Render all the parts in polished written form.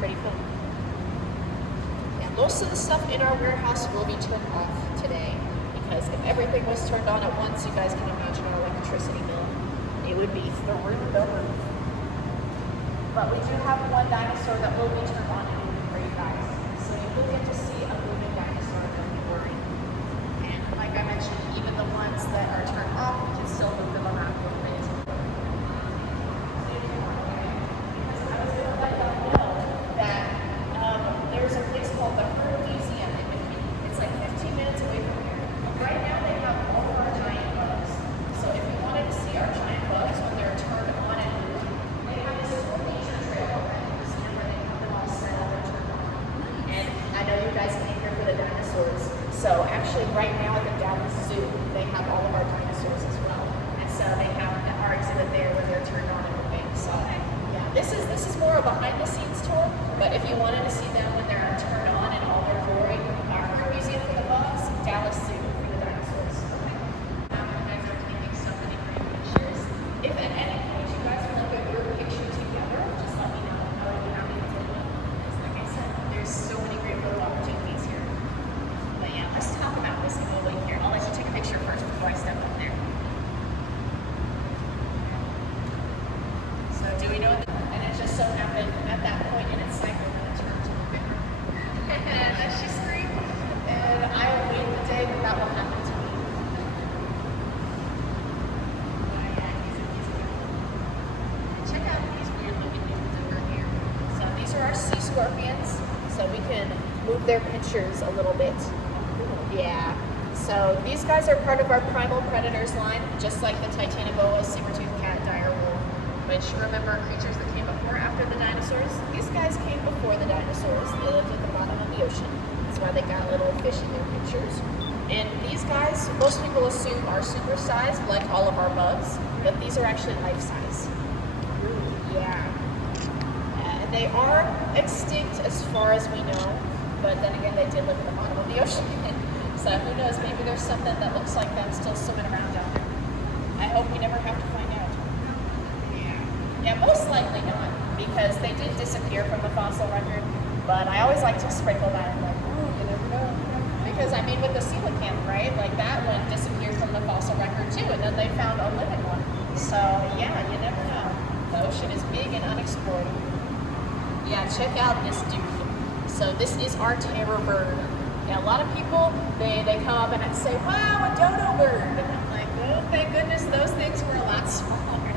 pretty cool. Yeah, most of the stuff in our warehouse will be turned off today because if everything was turned on at once, you guys can imagine our electricity bill. It would be through the roof. But we do have one dinosaur that will be turned on and moving for you guys. So you will get to see a moving dinosaur, don't be worried. And like I mentioned, even the ones that are turned off, we can still move them around a little bit. Because I was going to let y'all know that there's a place called the Herd Museum in McKinney. It's like 15 minutes away from here. Right now they have all of our giant bugs. So if you wanted to see our giant bugs when they're turned on and moved, they have this whole nature trail around the museum where they have them all set up and turned on. And I know you guys came here for the dinosaurs. So actually right now at the Dallas Zoo, they have all of our dinosaurs as well. And so they have our exhibit there where they're turned on and moving. So yeah, this is more a behind the scenes tour, but if you wanted to see them when they're turned on in all their glory, our museum for the bugs, Dallas Zoo for the dinosaurs. Okay. Now you guys are taking so many great pictures. If at any point you guys want to get your picture together, just let me know. I would be happy to take one. Because like I said, there's so many great photo opportunities here. But yeah, let's talk about this and we'll wait here. I'll let you take a picture first before I step up there. So do we know that? And it just so happened at that point in its cycle that it turned to the bigger. And she screamed. And I await the day that that will happen to me. But yeah, he's a good one. Check out these weird looking dudes over here. So these are our sea scorpions. So we can move their pictures a little bit. Yeah. So these guys are part of our Primal predators line, just like the Titanoboa, saber-toothed cat, dire wolf, which remember creatures that came before or after the dinosaurs. These guys came before the dinosaurs. They lived at the bottom of the ocean. That's why they got little fish in their pictures. And these guys, most people assume are super sized, like all of our bugs, but these are actually life size. Yeah. And they are extinct as far as we know, but then again, they did live at the bottom of the ocean. So who knows, maybe there's something that looks like them still swimming around down there. I hope we never have to find out. Yeah, most likely not, because they did disappear from the fossil record, but I always like to sprinkle that in, like, ooh, you never know. Because, I mean, with the coelacanth, right, like that one disappeared from the fossil record too, and then they found a living one. So, yeah, you never know. The ocean is big and unexplored. Yeah, check out this dude. So this is our terror bird. Yeah, a lot of people, they come up and say, wow, a dodo bird. And I'm like, oh, thank goodness those things were a lot smaller.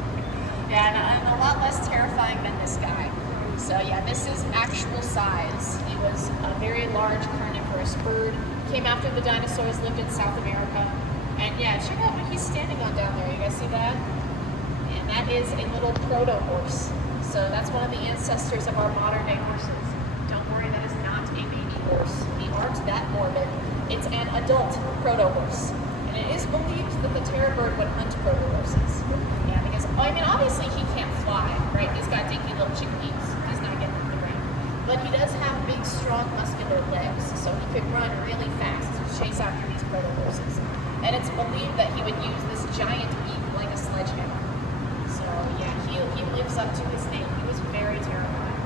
Yeah, and a lot less terrifying than this guy. So yeah, this is actual size. He was a very large carnivorous bird. Came after the dinosaurs, lived in South America. And yeah, check out what he's standing on down there. You guys see that? And that is a little proto-horse. So that's one of the ancestors of our modern day horses. Don't worry, that is not a baby horse. We aren't that morbid. It's an adult proto-horse. And it is believed that the terror bird would hunt proto-horses. Yeah, because, I mean, obviously he can't fly, right? He's got dinky little chick wings. He's not getting to the ground. But he does have big, strong, muscular legs, so he could run really fast to chase after these proto-horses. And it's believed that he would use this giant beak like a sledgehammer. So, yeah, he lives up to his name. He was very terrifying.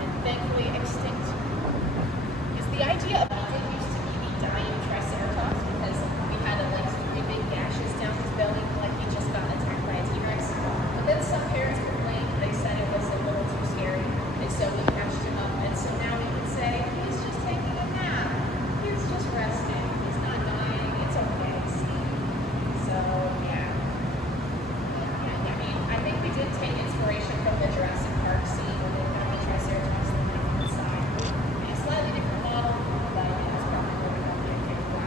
And thankfully extinct. Because the idea of it used to be the dying Triceratops, because we had like 3 big gashes down his belly, like he just got attacked by a T-Rex. But then some parents complained, they said it was a little too scary, and so we patched him up. And so now we can say, he's just taking a nap. He's just resting. He's not dying. It's okay. So, yeah. I mean, I think we did take inspiration from the Jurassic Park scene when they found the Triceratops living on the side. A slightly different model, but it's probably where we got the idea from.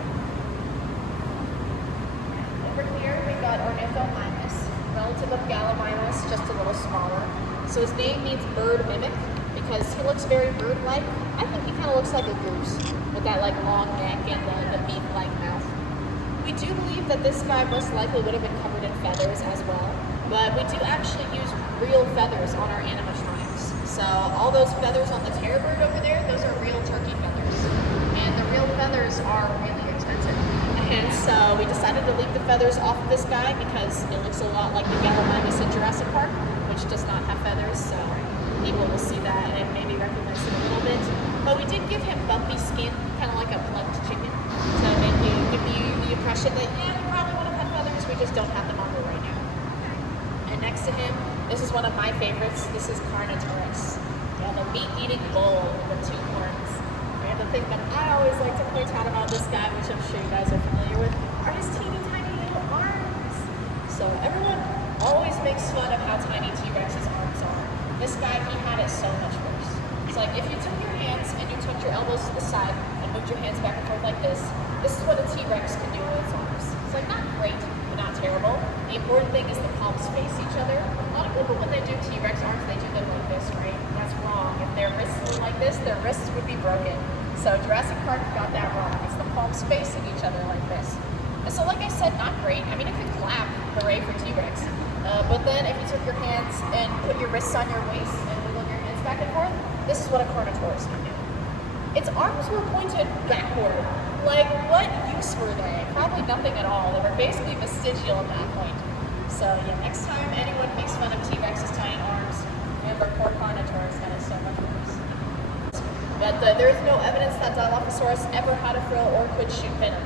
Over here, we got Ornithomimus, relative of Gallimimus, just a little smaller. So his name means bird mimic because he looks very bird-like. I think he kind of looks like a goose with that like long neck and the beak-like mouth. We do believe that this guy most likely would have been covered in feathers as well, but we do actually use real feathers on our animatronics. So all those feathers on the terror bird over there, those are real turkey feathers. And the real feathers are really expensive. And so we decided to leave the feathers off of this guy because it looks a lot like the Gallimimus in Jurassic Park, which does not have feathers, so people will see that and maybe recognize but we did give him bumpy skin, kind of like a plucked chicken, to make you give you the impression that, yeah, he probably would have had feathers, we just don't have them on there right now. And next to him, this is one of my favorites. This is Carnotaurus. Yeah, the meat-eating bull with the 2 horns. And the thing that I always like to point out about this guy, which I'm sure you guys are familiar with, are his teeny tiny little arms. So everyone always makes fun of how tiny T-Rex's arms are. This guy, he had it so much worse. It's like if you took your hands and you took your elbows to the side and moved your hands back and forth like this is what a T-Rex can do with its arms. It's like not great, but not terrible. The important thing is the palms face each other. A lot of people, when they do T-Rex arms, they do them like this, right? That's wrong. If their wrists were like this, their wrists would be broken. So Jurassic Park got that wrong. It's the palms facing each other like this. And so like I said, not great. I mean, it could clap, hooray for T-Rex. But then if you took your hands and put your wrists on your waist and wiggled your hands back and forth, this is what a Carnotaurus can do. Its arms were pointed backward. Like, what use were they? Probably nothing at all. They were basically vestigial at that point. So yeah, next time anyone makes fun of T-Rex's tiny arms, remember poor Carnotaurus had it so much worse. But there is no evidence that Dilophosaurus ever had a frill or could shoot venom.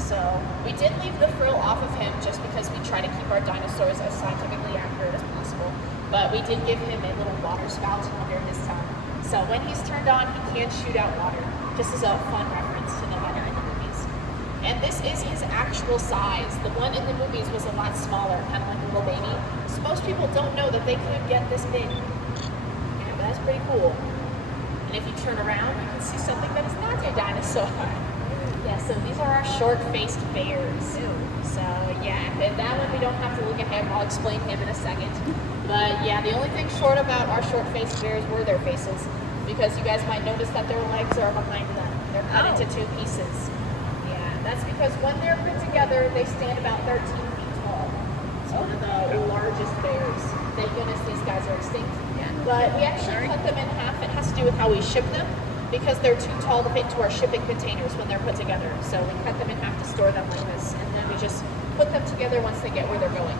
So we did leave the frill off of him just because we try to keep our dinosaurs as scientifically accurate as possible. But we did give him a little water spout under his tongue. So when he's turned on, he can shoot out water, just as a fun reference to the venom in the movies. And this is his actual size. The one in the movies was a lot smaller, kind of like a little baby. So most people don't know that they could get this big. And that's pretty cool. And if you turn around, you can see something that is not a dinosaur. Yeah, so these are our short-faced bears. So yeah, and that one we don't have to look at him. I'll explain him in a second. But yeah, the only thing short about our short-faced bears were their faces, because you guys might notice that their legs are behind them. They're cut into 2 pieces. Yeah, that's because when they're put together, they stand about 13 feet tall. It's one of the largest bears. Thank goodness these guys are extinct. But we actually cut them in half. It has to do with how we ship them, because they're too tall to fit into our shipping containers when they're put together. So we cut them in half to store them like this, and then we just put them together once they get where they're going.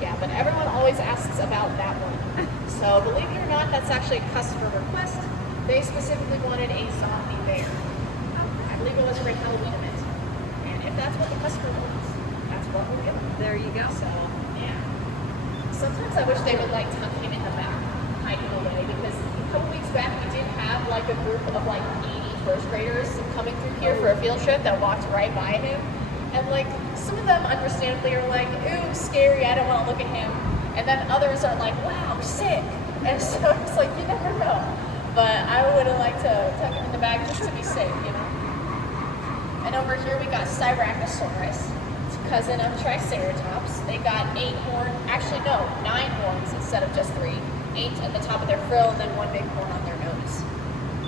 Yeah, but everyone always asks about that one. So believe it or not, that's actually a customer request. They specifically wanted a zombie bear. I believe it was for a Halloween event. And if that's what the customer wants, that's what we're giving. There you go. So, yeah. Sometimes I wish they would like tuck him in the back, hide him away, because a couple weeks back we did have like a group of like 80 first graders coming through here for a field trip that walked right by him. And like, some of them understandably are like, ooh, scary, I don't want to look at him. And then others are like, wow, sick. And so it's like, you never know. But I would have liked to tuck him in the bag just to be safe, you know? And over here we got Styracosaurus. It's a cousin of Triceratops. They got 8 horns, actually no, 9 horns instead of just 3. 8 at the top of their frill and then 1 big horn on their nose.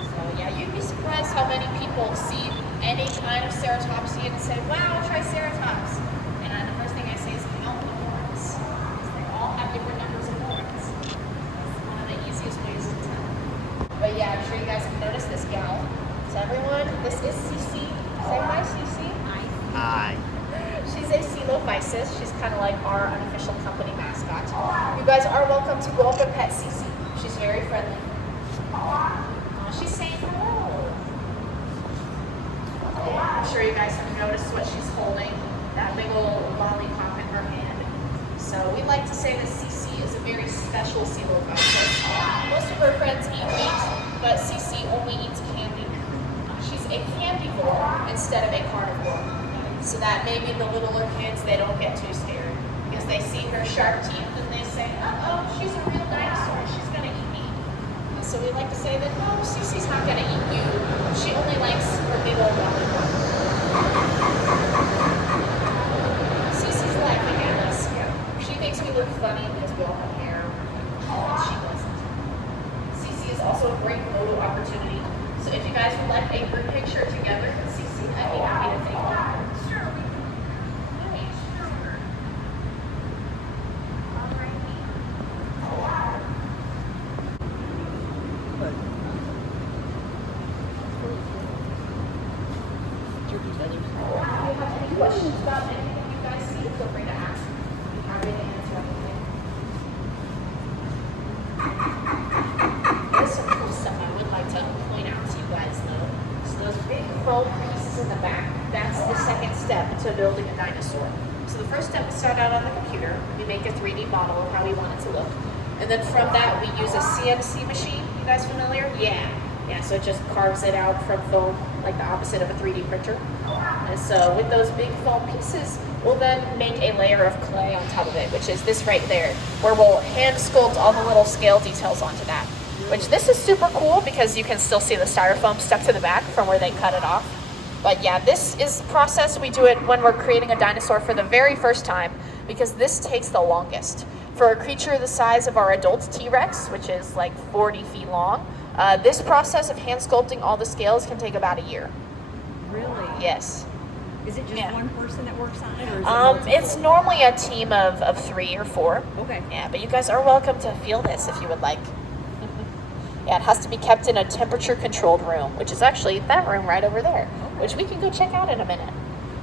So yeah, you'd be surprised how many people see any kind of ceratopsian and say, wow, Triceratops. And the first thing I say is count the horns. They all have different numbers of horns. That's one of the easiest ways to tell. But yeah, I'm sure you guys have noticed this gal. So everyone, this is Cece. Say hi, Cece. Hi. She's a Coelophysis. She's kind of like our unofficial company mascot. You guys are welcome to go up and pet Cece. She's very friendly. She's saying hello. I'm sure you guys have noticed what she's holding, that big old lollipop in her hand. So we like to say that Cece is a very special Coelophysis. Most of her friends eat meat, but Cece only eats candy. She's a candivore instead of a carnivore. So that maybe the littler kids, they don't get too scared, because they see her sharp teeth and they say, uh-oh, she's a real dinosaur, she's gonna eat me. And so we like to say that, no, Cece's not gonna eat you. She only likes her big old lollipop. Cece's laughing at us. She thinks we look funny because we all have hair, and she doesn't. Cece is also a great photo opportunity. So if you guys would like a group picture together with Cece, I'd be happy to take one. Questions about anything you guys see, feel free to ask. I'm happy to answer anything. There's some cool stuff I would like to point out to you guys. building a dinosaur. So the first step, we start out on the computer. We make a 3D model of how we want it to look. And then from that, we use a CNC machine. You guys familiar? Yeah. Yeah, so it just carves it out from foam, like the opposite of a 3D printer. And so with those big foam pieces, we'll then make a layer of clay on top of it, which is this right there, where we'll hand sculpt all the little scale details onto that. Which this is super cool because you can still see the styrofoam stuck to the back from where they cut it off. But yeah, this is the process. We do it when we're creating a dinosaur for the very first time because this takes the longest. For a creature the size of our adult T-Rex, which is like 40 feet long, this process of hand sculpting all the scales can take about a year. Really? Yes. Is it just one person that works on it? Or is it it's normally a team of 3 or 4. Okay. Yeah, but you guys are welcome to feel this if you would like. Yeah, it has to be kept in a temperature-controlled room, which is actually that room right over there, which we can go check out in a minute.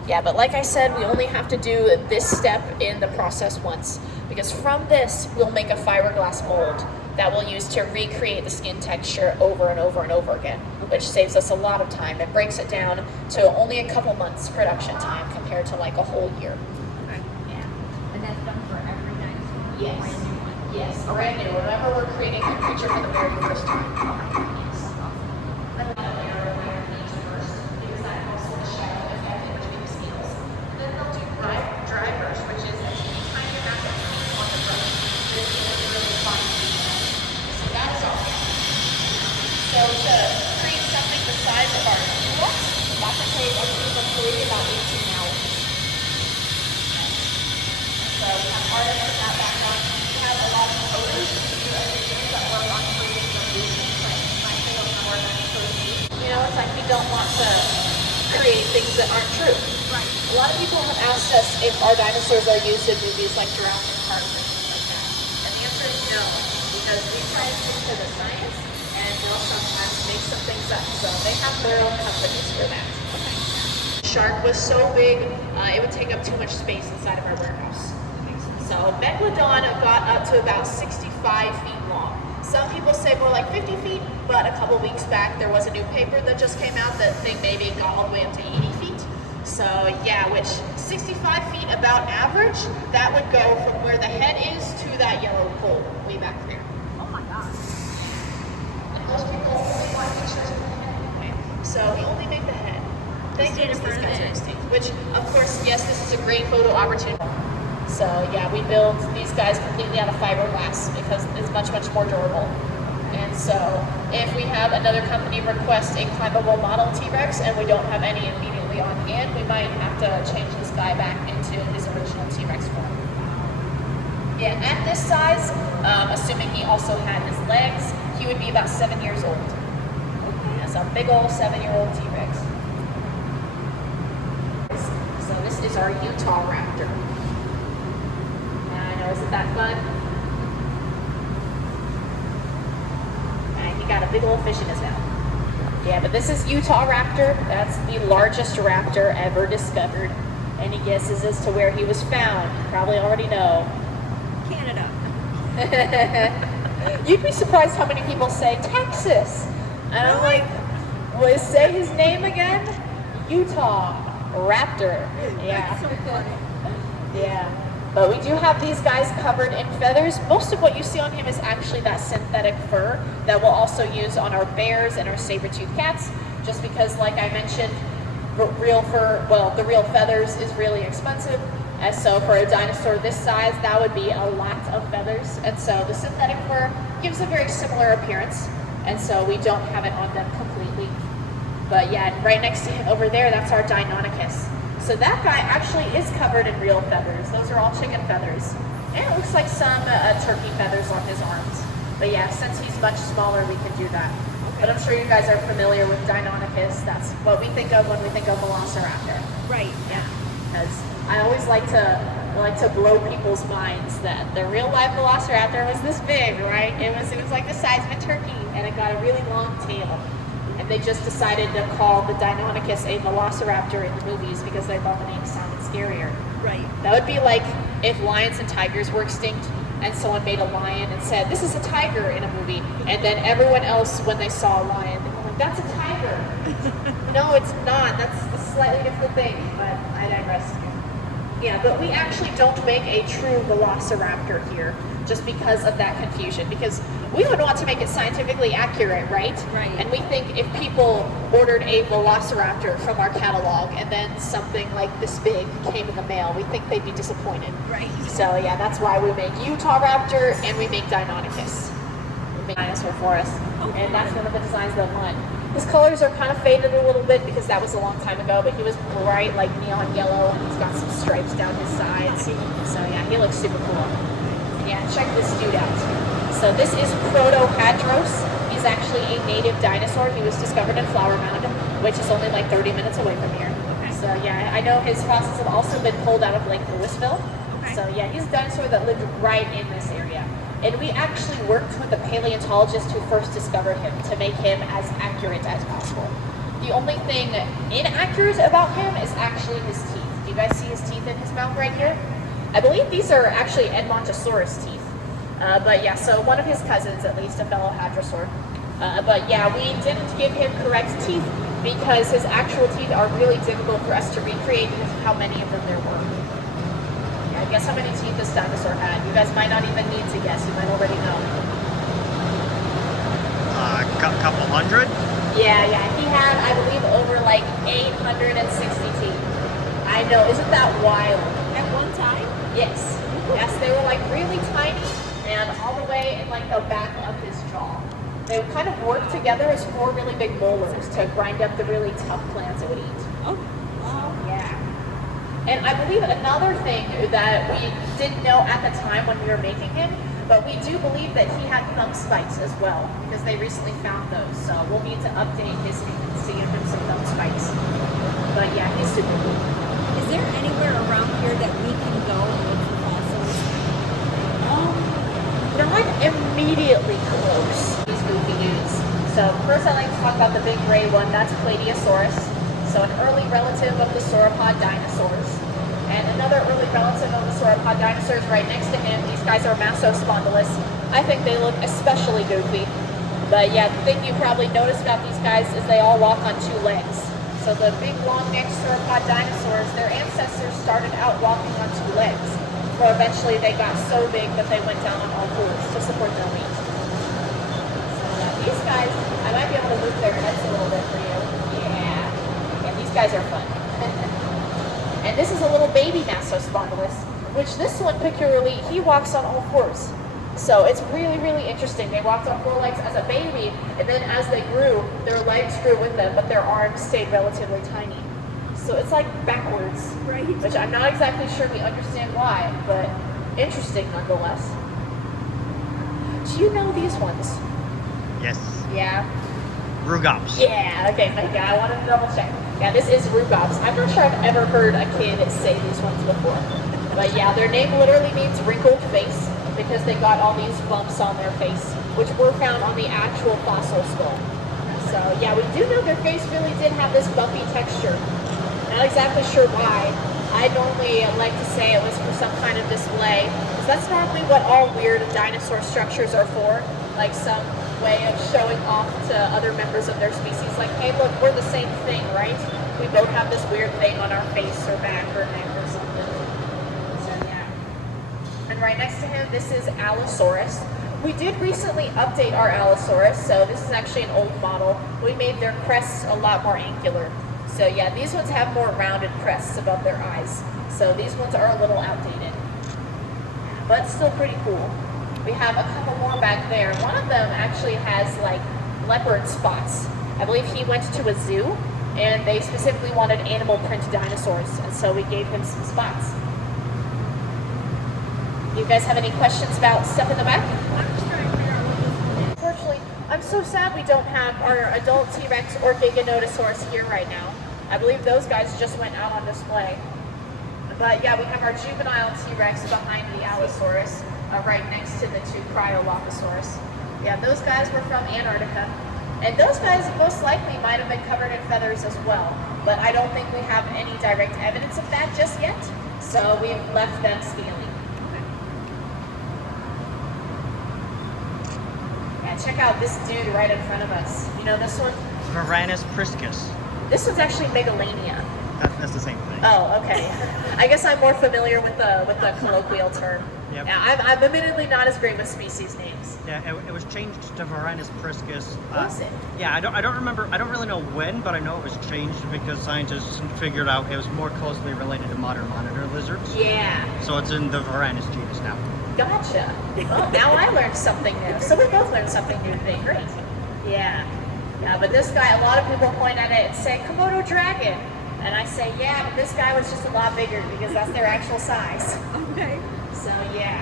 Yeah, but like I said, we only have to do this step in the process once, because from this, we'll make a fiberglass mold that we'll use to recreate the skin texture over and over and over again, which saves us a lot of time. It breaks it down to only a couple months production time compared to like a whole year. Okay. Yeah. And that's done for every dinosaur? Yes. Brand new one? Yes, brand new. Remember, we're creating a creature for the very first time. Yes. Then we'll layer of iron beads first, because that helps with the shadow effect in between the scales. Then they'll do dry brush, which is a teeny tiny amount of paint on the brush. This is a really fine detail. So that is all. So to create something the size of our T-Rex, that could take a team of 3 about 18 hours. So we have artists in that background. We have a lot of coders who do engineers that work on creating the movement, like finding of how our dinosaurs move. You know, it's like we don't want to create things that aren't true. Right. A lot of people have asked us if our dinosaurs are used in movies like Jurassic Park or things like that. And the answer is no, because we try to stick to the science, and they'll sometimes make some things up. So they have their own companies for that. Okay. Shark was so big, it would take up too much space inside of our warehouse. So Megalodon got up to about 65 feet long. Some people say more like 50 feet, but a couple weeks back there was a new paper that just came out that think maybe it got all the way up to 80 feet. So yeah, which 65 feet about average, that would go from where the head is to that yellow pole way back there. Oh my gosh. And most people only want pictures of the head anyway. So we only make the head. Thank goodness these guys are extinct. Which, of course, yes, this is a great photo opportunity. So yeah, we build these guys completely out of fiberglass because it's much, much more durable. And so if we have another company request a climbable model T-Rex and we don't have any immediately on hand, we might have to change this guy back into his original T-Rex form. Yeah, at this size, assuming he also had his legs, he would be about 7 years old. That's a big old 7-year-old T-Rex. So this is our Utah Raptor. Isn't that fun? And he got a big old fish in his mouth. Yeah, but this is Utah Raptor. That's the largest raptor ever discovered. Any guesses as to where he was found? You probably already know. Canada. You'd be surprised how many people say Texas. And I'm like, well, say his name again? Utah Raptor. Yeah. That's so funny. Yeah. But we do have these guys covered in feathers. Most of what you see on him is actually that synthetic fur that we'll also use on our bears and our saber-toothed cats, just because, like I mentioned, real fur, well, the real feathers is really expensive. And so for a dinosaur this size, that would be a lot of feathers. And so the synthetic fur gives a very similar appearance. And so we don't have it on them completely. But yeah, right next to him over there, that's our Deinonychus. So that guy actually is covered in real feathers. Those are all chicken feathers. And it looks like some turkey feathers on his arms. But yeah, since he's much smaller, we can do that. Okay. But I'm sure you guys are familiar with Deinonychus. That's what we think of when we think of Velociraptor. Right, yeah. Because I always like to blow people's minds that the real life Velociraptor was this big, right? It was like the size of a turkey, and it got a really long tail. And they just decided to call the Deinonychus a Velociraptor in the movies because they thought the name sounded scarier. Right. That would be like if lions and tigers were extinct and someone made a lion and said, this is a tiger in a movie. And then everyone else, when they saw a lion, they were like, that's a tiger. No, it's not. That's a slightly different thing, but I digress. Yeah, but we actually don't make a true velociraptor here just because of that confusion. Because we would want to make it scientifically accurate, right? Right. And we think if people ordered a velociraptor from our catalog and then something like this big came in the mail, we think they'd be disappointed. Right. So yeah, that's why we make Utah Raptor and we make Deinonychus. We make Dinosaur for us. And that's one of the designs that won. His colors are kind of faded a little bit because that was a long time ago, but he was bright, like neon yellow, and he's got some stripes down his sides. So yeah, he looks super cool. Yeah, check this dude out. So this is Proto-Hadros. He's actually a native dinosaur. He was discovered in Flower Mound, which is only like 30 minutes away from here. Okay. So yeah, I know his fossils have also been pulled out of Lake Louisville. Okay. So yeah, he's a dinosaur that lived right in this area. And we actually worked with the paleontologist who first discovered him to make him as accurate as possible. The only thing inaccurate about him is actually his teeth. Do you guys see his teeth in his mouth right here? I believe these are actually Edmontosaurus teeth. But yeah, so one of his cousins, at least, a fellow hadrosaur. But yeah, we didn't give him correct teeth because his actual teeth are really difficult for us to recreate because of how many of them there were. Guess how many teeth this dinosaur had. You guys might not even need to guess. You might already know. Couple hundred? Yeah. He had, I believe, over like 860 teeth. I know. Isn't that wild? At one time? Yes. Yes, they were like really tiny and all the way in like the back of his jaw. They would kind of work together as four really big molars to grind up the really tough plants it would eat. Oh. Yeah. And I believe another thing that we didn't know at the time when we were making him, but we do believe that he had thumb spikes as well, because they recently found those. So we'll need to update his hands to give him some thumb spikes. But yeah, he's super cool. Is there anywhere around here that we can go and look for fossils? Not immediately close. These goofy dudes. So first I like to talk about the big gray one. That's Plateosaurus. So an early relative of the sauropod dinosaurs. And another early relative of the sauropod dinosaurs right next to him, these guys are Massospondylus. I think they look especially goofy. But yeah, the thing you probably noticed about these guys is they all walk on two legs. So the big long-necked sauropod dinosaurs, their ancestors started out walking on two legs. But eventually they got so big that they went down on all fours to support their weight. So yeah, these guys, I might be able to move their heads a little bit for you. These guys are fun. And this is a little baby Massospondylus, which this one peculiarly, he walks on all fours. So it's really, really interesting. They walked on four legs as a baby, and then as they grew, their legs grew with them, but their arms stayed relatively tiny. So it's like backwards, Right. which I'm not exactly sure we understand why, but interesting nonetheless. Do you know these ones? Yes. Yeah. Rugops. Yeah, okay, thank you. I wanted to double check. Yeah, this is Rugops. I'm not sure I've ever heard a kid say these ones before. But yeah, their name literally means wrinkled face because they got all these bumps on their face, which were found on the actual fossil skull. So yeah, we do know their face really did have this bumpy texture. Not exactly sure why. I normally like to say it was for some kind of display, because that's normally what all weird dinosaur structures are for, like some way of showing off to other members of their species, like, hey, look, we're the same thing, right? We both have this weird thing on our face or back or neck or something. So yeah. And right next to him, this is Allosaurus. We did recently update our Allosaurus, so this is actually an old model. We made their crests a lot more angular. So yeah, these ones have more rounded crests above their eyes. So these ones are a little outdated, but still pretty cool. We have a couple more back there. One of them actually has like leopard spots. I believe he went to a zoo and they specifically wanted animal print dinosaurs, and so we gave him some spots. You guys have any questions about stuff in the back? I'm just trying to figure out what this one is. Unfortunately, I'm so sad we don't have our adult T-Rex or Giganotosaurus here right now. I believe those guys just went out on display. But yeah, we have our juvenile T-Rex behind the Allosaurus, right next to the two Cryolophosaurus. Yeah, those guys were from Antarctica. And those guys most likely might have been covered in feathers as well. But I don't think we have any direct evidence of that just yet. So we've left them scaling. Yeah, check out this dude right in front of us. You know this one? Varanus priscus. This one's actually Megalania. That's the same thing. Oh, okay. I guess I'm more familiar with the colloquial term. Yep. Yeah, I'm admittedly not as great with species names. Yeah, it was changed to Varanus priscus. Was it? Yeah, I don't remember. I don't really know when, but I know it was changed because scientists figured out it was more closely related to modern monitor lizards. Yeah. So it's in the Varanus genus now. Gotcha. Well, now I learned something new. So we both learned something new today. Great. Yeah. Yeah, but this guy, a lot of people point at it and say, Komodo dragon. And I say, yeah, but this guy was just a lot bigger because that's their actual size. Okay. So, yeah.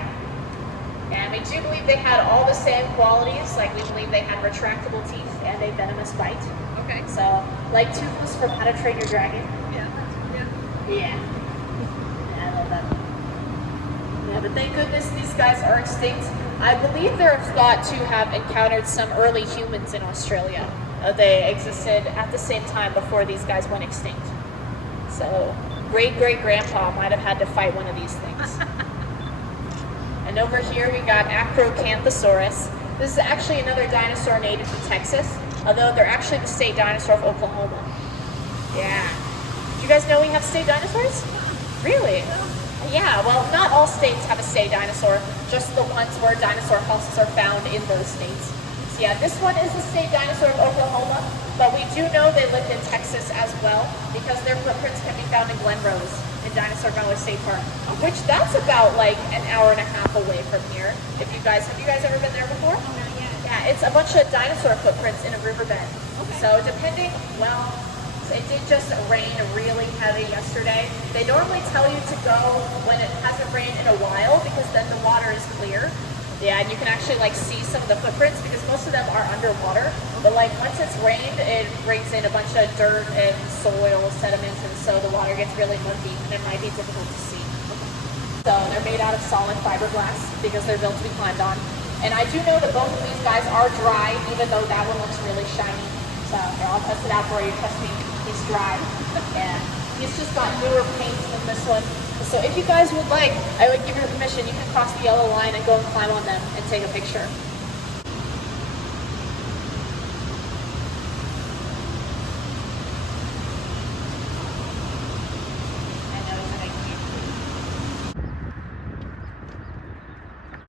And we do believe they had all the same qualities. Like, we believe they had retractable teeth and a venomous bite. Okay. So, like Toothless from How to Train Your Dragon. Yeah. Yeah. Yeah, I love that. Yeah, but thank goodness these guys are extinct. I believe they're thought to have encountered some early humans in Australia. They existed at the same time before these guys went extinct. So, great-great-grandpa might have had to fight one of these things. And over here we got Acrocanthosaurus. This is actually another dinosaur native to Texas, although they're actually the state dinosaur of Oklahoma. Yeah. Did you guys know we have state dinosaurs? Really? Yeah, well, not all states have a state dinosaur, just the ones where dinosaur fossils are found in those states. So yeah, this one is the state dinosaur of Oklahoma, but we do know they lived in Texas as well, because their footprints can be found in Glen Rose, in Dinosaur Valley State Park, which that's about like an hour and a half away from here. Have you guys ever been there before? Oh, not yet. Yeah, it's a bunch of dinosaur footprints in a riverbed. Okay. So depending, well, it did just rain really heavy yesterday. They normally tell you to go when it hasn't rained in a while because then the water is clear. Yeah, and you can actually like see some of the footprints because most of them are underwater. But like once it's rained, it brings in a bunch of dirt and soil, sediments, and so the water gets really murky and it might be difficult to see. So they're made out of solid fiberglass because they're built to be climbed on. And I do know that both of these guys are dry, even though that one looks really shiny. So here, I'll test it out for you. Trust me, he's dry. And he's just got newer paint than this one. So if you guys would like, I would give you permission. You can cross the yellow line and go and climb on them and take a picture.